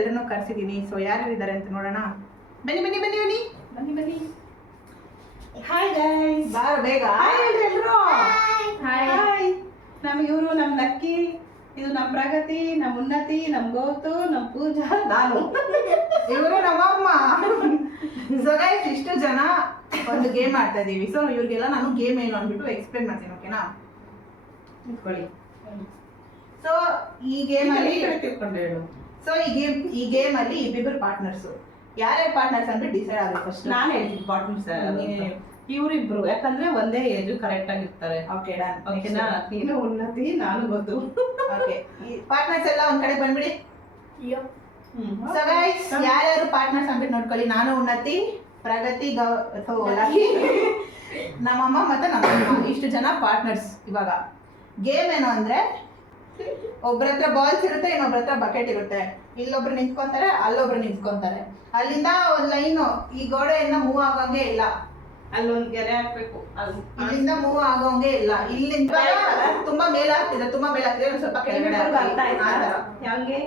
ಎಲ್ಲರನ್ನೂ ಕರ್ಸಿದೀನಿ. ಸೊ ಯಾರು ಇದ್ದಾರೆ ಅಂತ ನೋಡೋಣ. ಬನ್ನಿ ಬನ್ನಿ ಬನ್ನಿ ಬನ್ನಿ ಬನ್ನಿ ಬನ್ನಿ. ಹಾಯ್ ಗೈಸ್, ಬಾರ ಬೇಗ ಹಾಯ್ ಹೇಳ್ರಿ ಎಲ್ರು. ಹಾಯ್. ನಮ್ಮ ಇವರು ನಮ್ಮ ಲಕ್ಕಿ, ಇದು ನಮ್ಮ ಪ್ರಗತಿ, ನಮ್ಮ ಉನ್ನತಿ, ನಮ್ಮ ಗೌತು, ನಮ್ಮ ಪೂಜಾ, ನಾನು. ಇವರು ನಮ್ಮಮ್ಮ. ಸೊ ಗೈಸ್, ಇಷ್ಟು ಜನ ಒಂದು ಗೇಮ್ ಆಡ್ತಾ ಇದೀವಿ. ಸೊ ಇವ್ರಿಗೆಲ್ಲ ನಾನು ಗೇಮ್ ಏನು ಅಂದ್ಬಿಟ್ಟು ಎಕ್ಸ್ಪ್ಲೇನ್ ಮಾಡ್ತೀನಿ, ಓಕೆನಾ? ನಿಂತ್ಕೊಳ್ಳಿ. ಸೊ ಈ ಗೇಮ್ ಅಲ್ಲಿ ಸೊ ಈ ಗೇಮ್ ಅಲ್ಲಿ ಇಬ್ಬಿಬ್ಬರು ಪಾರ್ಟ್ನರ್ಸ್. ಯಾರ್ಯಾರು ಪಾರ್ಟ್ನರ್ಸ್ ಅಂದ್ಬಿಟ್ಟು ಡಿಸೈಡ್ ಆಗಬೇಕು. ಫಸ್ಟ್ ನಾನು ಹೇಳ್ತೀನಿ ಪಾರ್ಟ್ನರ್ಸ್ ಇವರಿಬ್ರು, ಯಾಕಂದ್ರೆ ಒಂದೇ ಏಜ್ ಕರೆಕ್ಟ್ ಆಗಿರ್ತಾರೆ. Okay done. ಓಕೆನಾ? ನೀನು ಉನ್ನತಿ, ನಾನು ಗೊತ್ತು. ಓಕೆ, ಈ ಪಾರ್ಟ್ನರ್ಸ್ ಎಲ್ಲ ಒಂದ್ ಕಡೆ ಬಂದ್ಬಿಡಿ. ಸೊ ಗೈಸ್, ಯಾರ್ಯಾರು ಪಾರ್ಟ್ನರ್ಸ್ ಅಂದ್ಬಿಟ್ಟು ನೋಡ್ಕೊಳ್ಳಿ. ನಾನು ಉನ್ನತಿ, ಪ್ರಗತಿ, ಲಕ್ಕಿ, ನಮ್ಮಮ್ಮ ಮತ್ತೆ ನಮ್ಮಮ್ಮ, ಇಷ್ಟು ಜನ ಪಾರ್ಟ್ನರ್ಸ್. ಇವಾಗ ಗೇಮ್ ಏನು ಅಂದ್ರೆ, ಒಬ್ರ ಹತ್ರ ಬಾಲ್ಸ್ ಇರುತ್ತೆ, ಇನ್ನೊಬ್ರ ಹತ್ರ ಬಕೆಟ್ ಇರುತ್ತೆ. ಇಲ್ಲೊಬ್ರು ನಿಂತ್ಕೊಂತಾರೆ, ಅಲ್ಲೊಬ್ರು ನಿಂತ್ಕೊಂತಾರೆ. ಅಲ್ಲಿಂದ ಒಂದ್ ಲೈನು ಈ ಗೋಡೆಯಿಂದ ಮೂವ್ ಆಗಂಗೆ ಇಲ್ಲ, ಅಲ್ಲೊಂದ್ ಗೆರೆ ಹಾಕ್ಬೇಕು. ಇಲ್ಲಿಂದ ಮೂವ್ ಆಗೋಂಗೆ ಇಲ್ಲ. ಇಲ್ಲಿಂದ ತುಂಬಾ ಮೇಲಾಗ್ತಿದೆ, ಒಂದ್ ಸ್ವಲ್ಪ ಕೆಳಗಡೆ. ಹಂಗೆ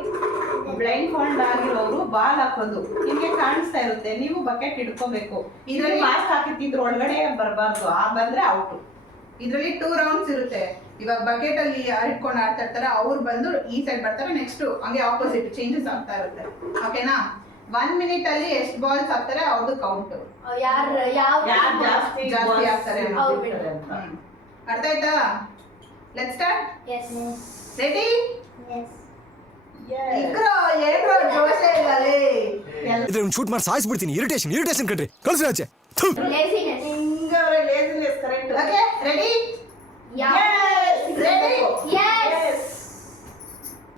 ಬ್ಲೈಂಡ್ ಫೋಲ್ಡ್ ಆಗಿರೋರು ಬಾಲ್ ಹಾಕೋದು ನಿಮ್ಗೆ ಕಾಣಿಸ್ತಾ ಇರುತ್ತೆ, ನೀವು ಬಕೆಟ್ ಹಿಡ್ಕೋಬೇಕು. ಇದ್ರಲ್ಲಿ ಮಾಸ್ಕ್ ಹಾಕಿದ್ರು ಒಳಗಡೆ ಬರಬಾರ್ದು, ಬಂದ್ರೆ ಔಟ್. ಇದ್ರಲ್ಲಿ 2 ರೌಂಡ್ಸ್ ಇರುತ್ತೆ. ಇವಾಗ ಬಕೆಟ್ ಅಲ್ಲಿ ಇಟ್ಕೊಂಡು ಆಡ್ತಾ ಇರ್ತಾರೆ, ಅವ್ರು ಬಂದು ಈ ಸೈಡ್ ಬರ್ತಾರೆ, ನೆಕ್ಸ್ಟ್ ಹಂಗೆ ಆಪೋಸಿಟ್ ಚೇಂಜಸ್ ಆಗ್ತಾ ಇರುತ್ತೆ. ಓಕೆನಾ? 1 ಮಿನಿಟ್ ಅಲ್ಲಿ ಎಷ್ಟು ಬಾಲ್ಸ್ ಹಾಕ್ತಾರೆ ಅವ್ರದ್ದು ಕೌಂಟ್. ಜಾಸ್ತಿ ಆಗ್ತಾರೆ. ಅರ್ಥ ಆಯ್ತಾ? Let's start. ರೆಡಿ? ಶೂಟ್ ಮಾಡಿ ಸಾಯಿಸ್ಬಿಡ್ತೀನಿ. ಇರಿಟೇಷನ್ ಕಣ್ರಿ, ಕಳ್ಸಿ ಆಚೆ.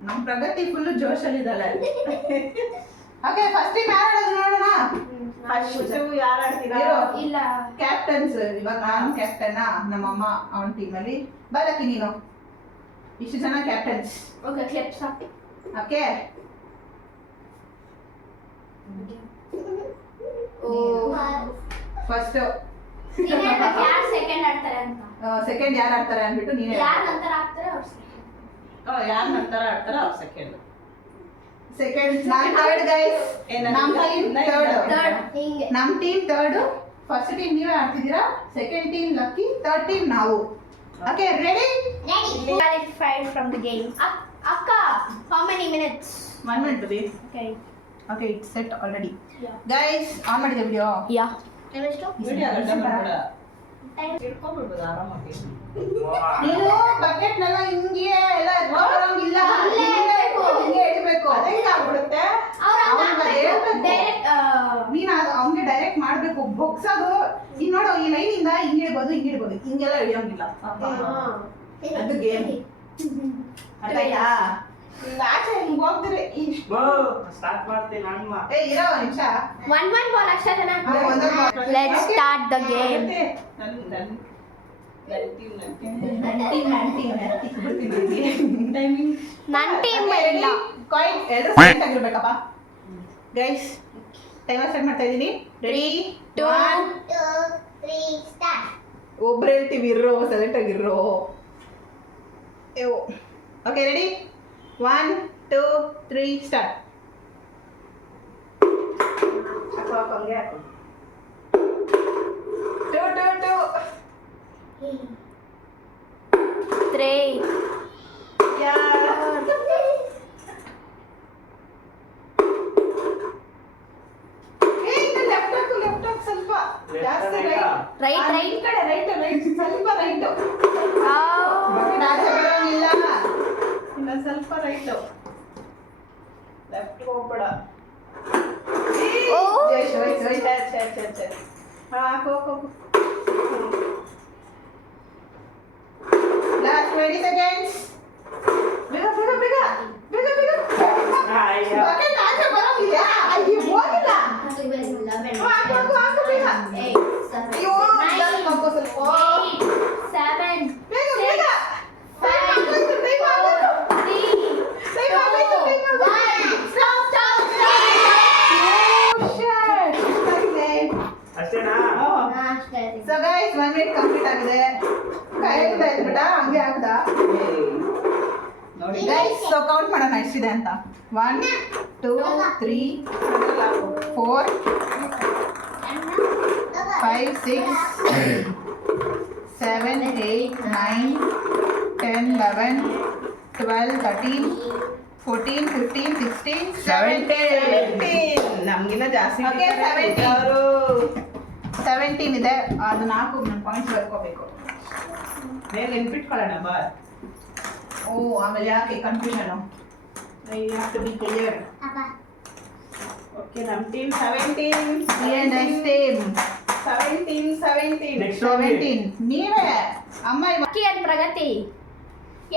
ನಮ್ ಪ್ರಗತಿ ಫುಲ್ ಜೋಶಲ್ಲಿ ಇದ್ದಾಳೆ. ಓಕೆ, ಫಸ್ಟ್ ಟೀಮ್ ಯಾರು ನೋಡೋಣ. ಫಸ್ಟ್ ಯಾರು ಆಡ್ತೀರಾ? ಇಲ್ಲ, ಕ್ಯಾಪ್ಟನ್ಸ್. ಇವಾಗ ನಾನು ಕ್ಯಾಪ್ಟನ್, ನಮ್ಮಮ್ಮ ಅವನ ಟೀಮ್ ಅಲ್ಲಿ. ಬಾಲಕಿ ನೀನು. ಇಷ್ಟು ಜನ ಕ್ಯಾಪ್ಟನ್ಸ್. ಓಕೆ, ಕ್ಲಿಪ್ಸ್ ಹಾಕಿ. ಓಕೆ, ಫಸ್ಟ್ ಸೆಕೆಂಡ್ ಯಾರು ಆಡ್ತಾರೆ ಅಂದ್ಬಿಟ್ಟು ನೀನು ಯಾರ ನಂತರ ಆಡ್ತಾರೆ ಅವ್ರು ಸೆಕೆಂಡ್. ನಾನು ಥರ್ಡ್ ಗೈಸ್. ನಮ್ಮ ಟೀಮ್ ಥರ್ಡ್. ಫಸ್ಟ್ ಟೀಮ್ ನೀವೇ ಆಡ್ತಿದ್ದೀರಾ, second team lucky, third team ನಾವು. Okay, ready? Qualified from the game. Akka, how many minutes? 1 minute baby. Okay, it's set already. Guys, on ಮಾಡಿದೆ ವಿಡಿಯೋ. ಎಷ್ಟು video ಇಟ್ಕೊಂಡ್ಬಿಡ್ಬೋದು ಆರಾಮಾಗಿ. ನೀನು bucket ನೆಲ್ಲ ಹಿಂಗೆ ಎಲ್ಲ ಎತ್ಕೊಂಡ್ಬರಂಗಿಲ್ಲ, ಹಿಂಗೆ ಹಿಡಿಬೇಕು. ಅದೇಂಗೆ ಆಗ್ಬಿಡುತ್ತೆ. ನೀನು ಅವ್ನಿಗೆ ಡೈರೆಕ್ಟ್ ಮಾಡ್ಬೇಕು. ಬೊಕ್ಸೋದು ಈಗ ನೋಡು, ಈ ಲೈನಿಂದ ಹಿಂಗೆ ಹಿಡ್ಬೋದು, ಹಿಂಗೆಲ್ಲ ಹಿಡಿಯೋಂಗಿಲ್ಲ. ಅದು ಗೇಮ್. ಅರ್ಥ ಆಯ್ತಾ? ಆಚೆ ಹಿಂಗೆ ಹೋಗ್ತೀರಿ. ಸ್ಟಾರ್ಟ್ ಮಾಡ್ತೀನಿ ಅಮ್ಮ. ಇರೋ ಒಂದು ನಿಮಿಷ. one ball ಅಷ್ಟೇ ಜನ. Let's start the game. ನನ್ನ ಟೀಮ್ ಇಲ್ಲ. ಕಾಯಿನ್ ಎಲ್ಲರೂ ಸೈಲೆಂಟ್ ಆಗಿರ್ಬೇಕಪ್ಪ. ಗೈಸ್, ಟೈಮರ್ ಸ್ಟಾರ್ಟ್ ಮಾಡ್ತಾ ಇದ್ದೀನಿ. ರೆಡಿ? 2 3 ಸ್ಟಾರ್ಟ್. ಒಬ್ರು ಹೇಳ್ತೀವಿ, ಇರೋ ಸೈಲೆಂಟ್ ಆಗಿರೋ. Okay, ready? 1 2 3 ಸ್ಟಾರ್ಟ್. ಹಂಗೆ ಹಾಕು. 2 2 2 3. ಸ್ವಲ್ಪ ಜಾಸ್ತಿ ರೈಟ್ ಕಡೆ ರೈಟ್ ಸ್ವಲ್ಪ ರೈಟ್. ಇನ್ನೊಂದು ಸ್ವಲ್ಪ ರೈಟ್, ಲೆಫ್ಟ್ ಹೋಗ್ಬೇಡ. ಹೋಗು. Last 20 seconds. ಬೇಗ ಬಕೆಟ್ ಆಚೆ ಬರೋಂಗಿಲ್ಲ. ಅಯ್ಯೋ, ಹೋಗಿಲ್ಲ. ಹಾಕು ಬೇಗ. ಅಯ್ಯೋ, ಸ್ವಲ್ಪ 8 7 ಬೇಗ 1 minute ಕಂಪ್ಲೀಟ್ ಆಗಿದೆ. ಕಾಯಿಲೆ ಎದ್ಬಿಟ್ಟ, ಹಂಗೆ ಆಗ್ದ. ನೋಡಿ ಗೈಸ್, ಸೊ ಕೌಂಟ್ ಮಾಡೋಣ ಎಷ್ಟಿದೆ ಅಂತ. 1 2 3 4 5 6 7 8 9 10 11 12 13 14 15 16 17 ನಮ್ಗಿನ್ನ ಜಾಸ್ತಿ Okay, 17 ಇದೆ. ಅದು 4 ನನ್ನ ಪಾಯಿಂಟ್ಸ್ ಬರ್ಕೋಬೇಕು. ಬೇಗ ನೆನ್ಪಿಟ್ಕೊಳ್ಳೋಣ ಬಾ. ಓ ಆಮೇಲೆ ಯಾಕೆ confusion? I have to be clear. Okay ನಮ್ಮ ಟೀಮ್ 17. Next time 17. ನೆಕ್ಸ್ಟ್ 17 ನೀವೇ ಅಮ್ಮ ಅಕ್ಕಿ and ಪ್ರಗತಿ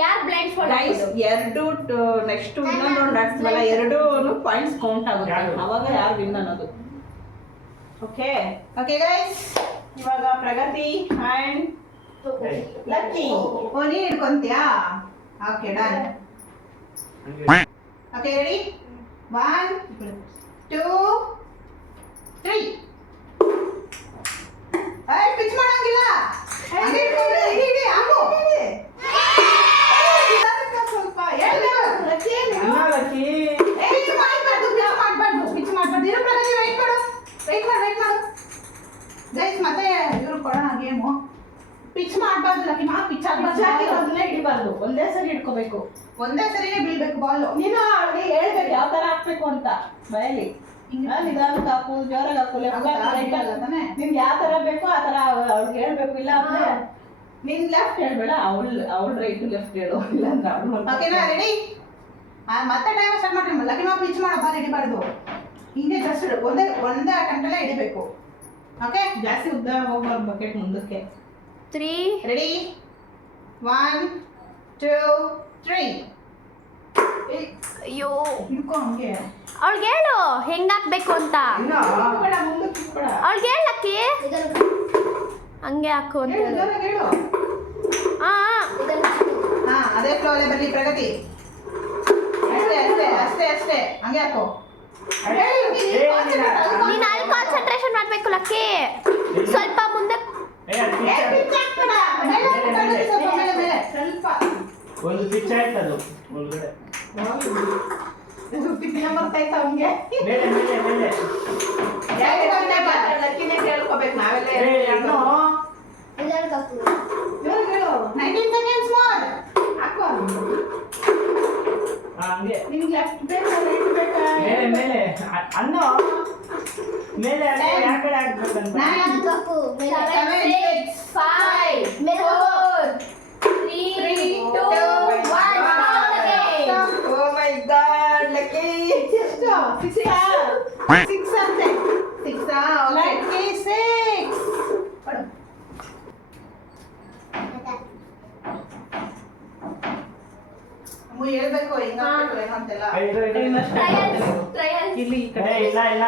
ಯಾರು ಬ್ಲೈಂಡ್ ಫೋಲ್ಡ್ ಗೈಸ್ ಎರಡು ನೆಕ್ಸ್ಟ್ ಇನ್ನೊಂದು ರೌಂಡ್ ಆಡ್ತೀವಲ್ಲ, ಎರಡೂ ಪಾಯಿಂಟ್ಸ್ ಕೌಂಟ್ ಆಗುತ್ತೆ. ಅವಾಗ ಯಾರು ವಿನ್ ಅನ್ನೋದು. ಓಕೆ ಓಕೆ ಗೈಸ್, ಇವಾಗ ಪ್ರಗತಿ ಅಂಡ್ ಲಕ್ಕಿ. ಓ ನೀನು ಹಿಡ್ಕೊಂತೀಯಾ? Okay done. Okay ready? 1 2 3. ಏಯ್ ಪಿಚ್ ಮಾಡಂಗಿಲ್ಲ. ಹಂಗೆ ಹಿಡ್ಕೊಂಡು ಇಡಿ ಹಾಕು. ಸ್ವಲ್ಪ ಎಲ್ಲ ಲಕ್ಕಿ ಅಣ್ಣ ಲಕ್ಕಿ. ಪಿಚ್ ಮಾಡಬಾರ್ದು. ಇರೋ ಪ್ರಗತಿ ವೆಯ್ಟ್ ಮಾಡು. ಗೈಸ್ ಮತ್ತೆ ಇವ್ರು ಕೊಡೋಣ ಗೇಮು. ಪಿಚ್ ಮಾಡಬಾರ್ದು ಲಕ್ಕಿ, ಮಾ ಪಿಚ್ ಅದನ್ನೇ ಹಿಡಿಬಾರ್ದು, ಒಂದೇ ಸರಿ ಹಿಡ್ಕೋಬೇಕು. ಒಂದೇ ಸರಿನೇ ಬೀಳ್ಬೇಕು ಬಾಲು. ನೀನು ಅವ್ಳಿಗೆ ಹೇಳ್ಬೇಕು ಯಾವ ತರ ಹಾಕ್ಬೇಕು ಅಂತ ಬಯಲಿ. ನಿಧಾನಕ್ಕೆ ಹಾಕು, ಜೋರಾಗಿ ಹಾಕು, ಲೆಫ್ಟ್ ರೈಟ್ ತಾನೆ ನಿಮ್ಗೆ ಯಾವ ತರ ಬೇಕೋ ಆ ತರ ಅವ್ಳಿಗೆ ಹೇಳ್ಬೇಕು. ಇಲ್ಲ ಅಂದ್ರೆ ನೀನ್ ಲೆಫ್ಟ್ ಹೇಳ್ಬೇಡ, ಅವಳು ರೈಟ್ ಲೆಫ್ಟ್ ಹೇಳು. ಇಲ್ಲ ಅಂದ್ರೆ ಓಕೆನಾ? ರೆಡಿ? ಮತ್ತೆ ಟೈಮ್ ಸ್ಟಾರ್ಟ್ ಮಾಡ್ರಿ. ಲಕ್ಕಿ ನಾವು ಪಿಚ್ ಮಾಡೋ ಬಾಲ್ ಹಿಡಿಬಾರ್ದು. ಹಿಂಗೆ ಜಸ್ಟ್ ಒಂದೇ ಅಟೆಂಪ್ಟಲ್ಲೇ ಹಿಡಿಬೇಕು. ಓಕೆ, ಜಾಸ್ತಿ ಉದ್ದ ಹೋಗ್ಬಾರ್ದು ಬಕೆಟ್ ಮುಂದಕ್ಕೆ. 3 ರೆಡಿ? 1 2 3. ಅಯ್ಯೋ ಹಿಡ್ಕೊ ಹಂಗೆ. ಅವಳಿಗೆ ಹೇಳು ಹೆಂಗ್ ಹಾಕ್ಬೇಕು ಅಂತ. ಬೇಡ ಮುಂದಕ್ಕೆ ಬೇಡ. ಅವಳಿಗೆ ಹೇಳು ಲಕ್ಕಿ ಹಂಗೆ ಹಾಕು ಅಂತ ಹೇಳು, ಹೇಳು. ಜೋರಾಗಿ ಹೇಳು. ಹಾ ಅದೇ ಫ್ಲೋ ಅಲ್ಲೇ ಬರ್ಲಿ ಪ್ರಗತಿ. ಅಷ್ಟೇ ಹಂಗೆ ಹಾಕು. ನೀನು ಅಲ್ಲಿ ಕಾನ್ಸಂಟ್ರೇಷನ್ ಮಾಡ್ಬೇಕು ಲಕ್ಕಿ. ಸ್ವಲ್ಪ ಮುಂದೆ ಸ್ವಲ್ಪ ಒಂದು ಪಿಚ್ ಆಯ್ತದು ಒಳಗಡೆ. ಬರ್ತಾಯ್ತ ಅವ್ನಿಗೆ. ಮೇಲೆ ಲಕ್ಕಿನೇ ಕೇಳ್ಕೊಬೇಕು ನಾವೆಲ್ಲ. ಅಣ್ಣು ಹೇಳು 19 seconds more. ಹಾಕು. ಹಂಗೆ ನಿಮ್ಗೆ ಲೆಫ್ಟ್ ಬೇಕಾ ರೈಟ್ ಬೇಕಾ? ಮೇಲೆ ಅಣ್ಣು ಮೇಲೆ ಯಾವ ಕಡೆ ಹಾಕ್ಬೇಕಂತ. 9 7 6 5 4 3 2 1. Oh my god, lucky. Just 6 ಅಂತೆ. 6 lucky 6. ಕೊಡು. ಹೇಳ್ಬೇಕು ಹಿಂಗ ಏನು ಅಂತೆಲ್ಲ. ಟ್ರಯಲ್ಸ್ ಇಲ್ಲಿ ಈ ಕಡೆ ಇಲ್ಲ ಅಲ್ಲ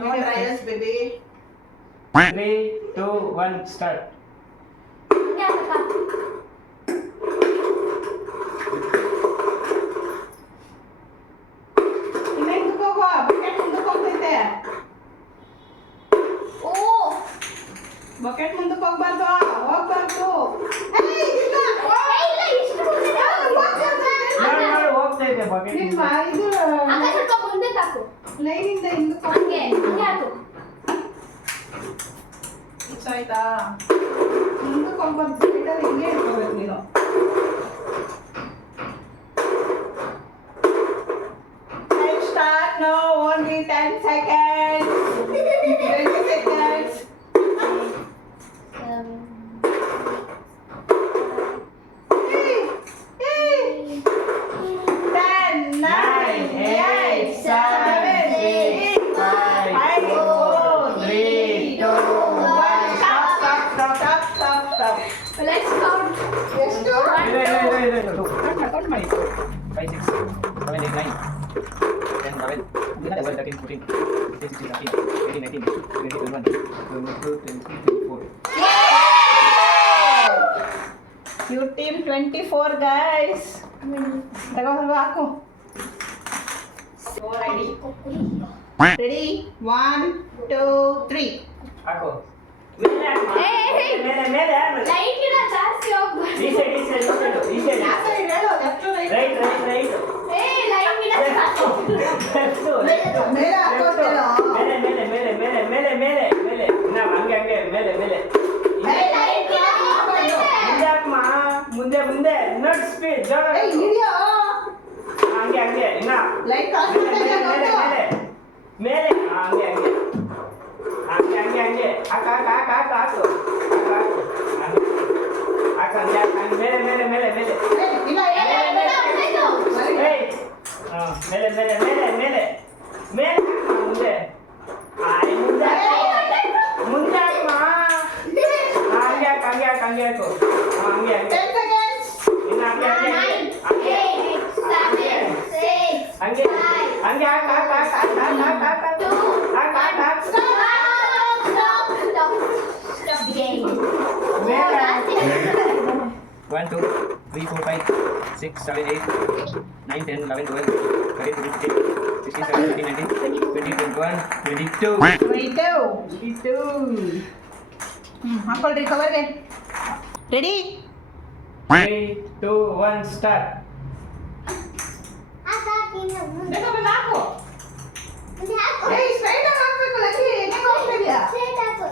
ನೋ ಟ್ರಯಲ್ಸ್ ಬೇಬಿ. 3 2 1 ಸ್ಟಾರ್ಟ್. ಹಂಗೆ ಹಾಕಕ್ಕ. ಇನ್ನ ಹಿಂದಕ್ಕೆ ಹೋಗು, ಬಕೆಟ್ ಮುಂದಕ್ಕೆ ಹೋಗ್ತೈತೆ. ಓ ಬಕೆಟ್ ಮುಂದಕ್ಕೆ ಹೋಗ್ಬಾರ್ದು. ಇಲ್ಲ ಇಷ್ಟು ಮುಂದೆ ಹೋಗ್ತಾ ಇದೆ ಬಕೆಟ್. ನಿಮ್ಮ ಇದು ಅಕ್ಕ ಸ್ವಲ್ಪ ಮುಂದೆ ಹಾಕು. ಲೈನಿಂದ ಹಿಂದಕ್ಕೆ ಹಂಗೆ ಹಾಕು. ಇಷ್ಟ ಆಯ್ತಾ? ಮುಂದಕ್ಕೆ ಹೋಗ್ಬಾರ್ದು. ಬಕೆಟಲ್ಲಿ ಹಿಂಗೆ ಇಟ್ಕೋಬೇಕು ನೀನು. Time start now. Only 10 seconds. 20 seconds. 10 9 8 7 6 5 4 3 2 1. Stop. Let's count. ಎಷ್ಟು? ಕಟ್ ಮಾಡಿ 5 6 7 8 9 10 11 12 13 14 15 16 17 18 19 20 21 22 23 24. You team 24 guys. ತಗೋ ಹಾಕು. Ready? 1 2 3. ಹಾಕು. ಮೇಲೆ ಜಾಸ್ತಿ ಹೋಗ್ಬೇಡ. ಈ ಸೈಡ್ ಯಾವ side ಹೇಳು? left or right? ರೈಟ್ ಏ ಲೈಟ್ ಮಿನಸ್ ಸಾಕು ಮೇಲೆ ಹಾಕೋತೇನೋ? ಮೇಲೆ ಇನ್ನ ಹಂಗೆ ಮೇಲೆ ಲೈಟ್ ಮುಂದೆ ಹಾಕ್ಮ ಮುಂದೆ ನಟ್ ಸ್ಪೀಡ್ ಜೋರ ಹಿಡಿಯೋ ಹಂಗೆ ಇನ್ನ ಲೈಟ್ ಕಾಣಿಸ್ತಾ ನೋಡು. ಮೇಲೆ ಹಂಗೆ ಹಾಕು ಮೇಲೆ ಇಲ್ಲ ಮೇಲೆ ಮುಂದೆ ಹಾಕ್ಮ ಹಂಗೆ ಹಾಕು ಹಂಗೆ 10 seconds. ಇನ್ನ ಹಂಗೆ Stop the game. 1 2 3 4 5 6 7 8 9 10 11 12 13 14 15 16 17 18 19 20 21 22 ಹಾಕೊಳ್ರಿ ಕವರ್ಗೆ. Ready? 3 2 1 start ಬೇಗ ಹಾಕು. ಏಯ್ ಸ್ಟ್ರೈಟ್ ಆಗಿ ಹಾಕ್ಬೇಕು ಲಕ್ಕಿ. ಹೆಂಗೆ ಹೋಗ್ತಾ ಇದೀಯಾ? ಬೇಗ ಹಾಕ್ಬೇಕು.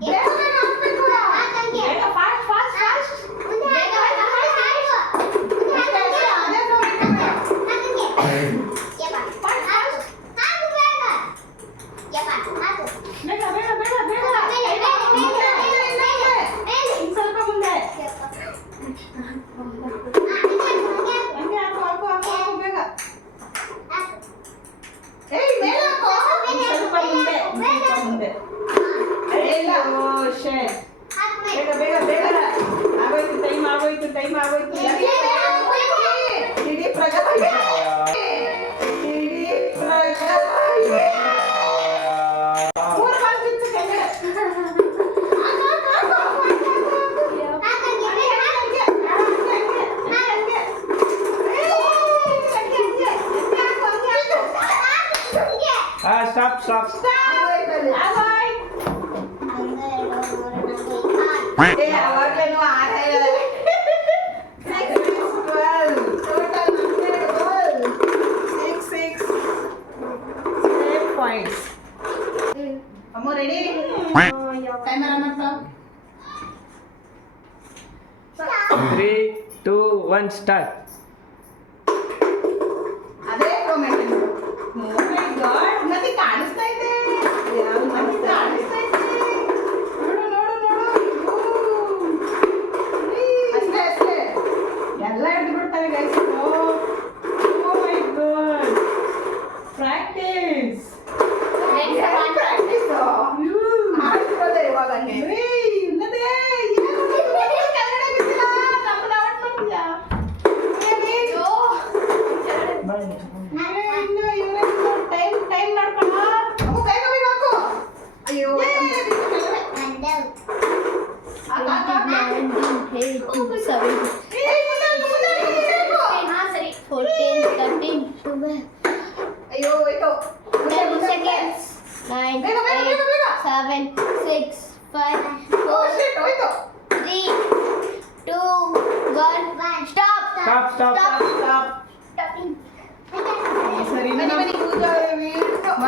ಬೇಗ ಫಾಸ್ಟ್. ಅದೇ ಇನ್ನು ಸ್ವಲ್ಪ ಮುಂದೆ. ಹಂಗೆ ಹಾಕು ಬೇಗ. ಏಯ್ ಮೇಲೆ ಹಾಕು. ಇನ್ನು ಸ್ವಲ್ಪ ಮುಂದೆ. ಇಲ್ಲ ಓ ಶೇಟ್. ಬೇಗ. ಆಗೋಯ್ತು ಟೈಮ್ ಆಗೋಯ್ತು. ಇಡೀ ಪ್ರಗತಿ. ಮೂರು ಬಾಲ್ ಬಿತ್ತು ಕೆಳಗಡೆ. ಸ್ಟಾಪ್ ಅವಾಗಲೇನು ಆಟ ಇಲ್ಲ. 6 12 ಟೋಟಲ್ 6 7 points. ಅಮ್ಮ ರೆಡಿ? ಟೈಮರ್ ಆನ್ ಮಾಡ್ತಾ. 3 2 1 ಸ್ಟಾರ್ಟ್ ಅದೇ ಕಾಮೆಂಟ್. ಓ ಮೈ ಗಾಡ್ ಮತ್ತೆ ಕಾಣಿಸ್ತಾ ಇದೆ. ಮತ್ತೆ ಕಾಣಿಸ್ತಾ ಇದೆ. ನೋಡು. ಅಷ್ಟೇ. ಎಲ್ಲ ಹಿಡಿದು ಬಿಡ್ತಾರೆ ಗೈಸ್. ಓ ಮೈ ಗಾಡ್. ಪ್ರಾಕ್ಟೀಸ್. ಮಾಡ್ತಿರೋದೆ ಇವಾಗ ಹಂಗೆ. ಟೈಮ್ ನೋಡ್ಕೊಳ್ಳ. ಬೇಗ ಹಾಕು. ಅಯ್ಯೋ ಅಯ್ಯೋ ಆಯ್ತು. 10 seconds. 9 ಬೇಗ. 8 7 6 5 ಓ 4 ಶಿಟ್ ಹೋಯ್ತು. 3 2 1 stop. Stopping. ಸರಿ ಬನ್ನಿ ಕೂತ್ಕೊಳ್ಳಿ.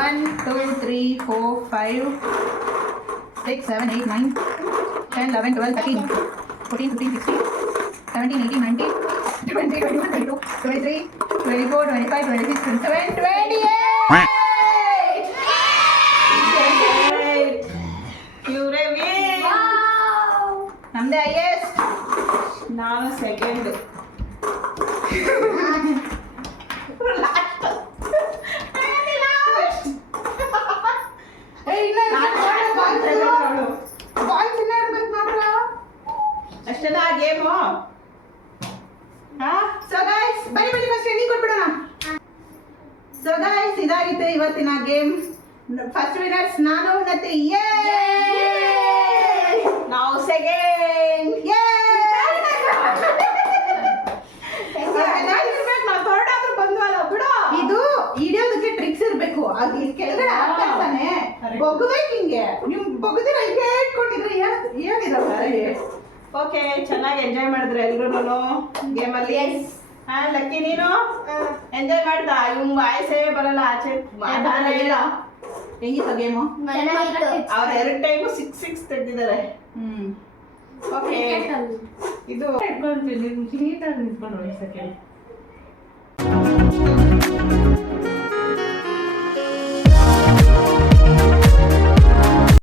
1 2 3 4 5 6 7 8 9 10 11 12 13 14 15 16 17 18 19 20 21 22 23 24 25 26 27 28. ಇವರೇ win. ನಮ್ದೇ ಹೈಯೆಸ್ಟ್. ನಾನು ಸೆಕೆಂಡ್. ಅಷ್ಟೆಲ್ಲ ಗೇಮು. ಸೊ ಗೈಸ್ ಬನ್ನಿ ಫಸ್ಟ್ ಎಂಡಿಂಗ್ ಕೊಟ್ಬಿಡೋಣ. ಸೊ ಗೈಸ್ ಇದಾಗಿತ್ತು ಇವತ್ತಿನ ಗೇಮ್. ಫಸ್ಟ್ ವಿನ್ನರ್ಸ್ ನಾನು ಮತ್ತೆ ನಾವು ಸೆಕೆಂಡ್. ಇದು ಹಿಡಿಯೋದಕ್ಕೆ ಟ್ರಿಕ್ಸ್ ಇರ್ಬೇಕು. ಅದು ಕೆಳಗಡೆ ಹಾಕ್ತಾನೆ ಬೊಗ್ಬೇಕು. ಹಿಂಗೆ ನಿಮ್ ಬೊಗದಿರ ಹಿಂಗೆ ಇಟ್ಕೊಂಡಿದ್ರೆ ಏನಿರಲ್ಲ. ಓಕೆ ಚೆನ್ನಾಗಿ ಎಂಜಾಯ್ ಮಾಡಿದ್ರೆ ಎಲ್ರು ಗೇಮಲ್ಲಿ. ಹಾ ಲಕ್ಕಿ ನೀನು ಎಂಜಾಯ್ ಮಾಡ್ದ? ಇವ್ ವಾಯ್ಸೇ ಬರಲ್ಲ ಆಚೆ ಇಲ್ಲ. ಹೆಂಗಿತ್ತ ಗೇಮು? ಅವ್ರ 2 ಟೈಮು 6 ತೆಗ್ದಿದ್ದಾರೆ. ಓಕೆ ಇದು ನೀಟಾಗಿ ನಿಂತ್ಕೊಂಡು 1 ಸೆಕೆಂಡ್.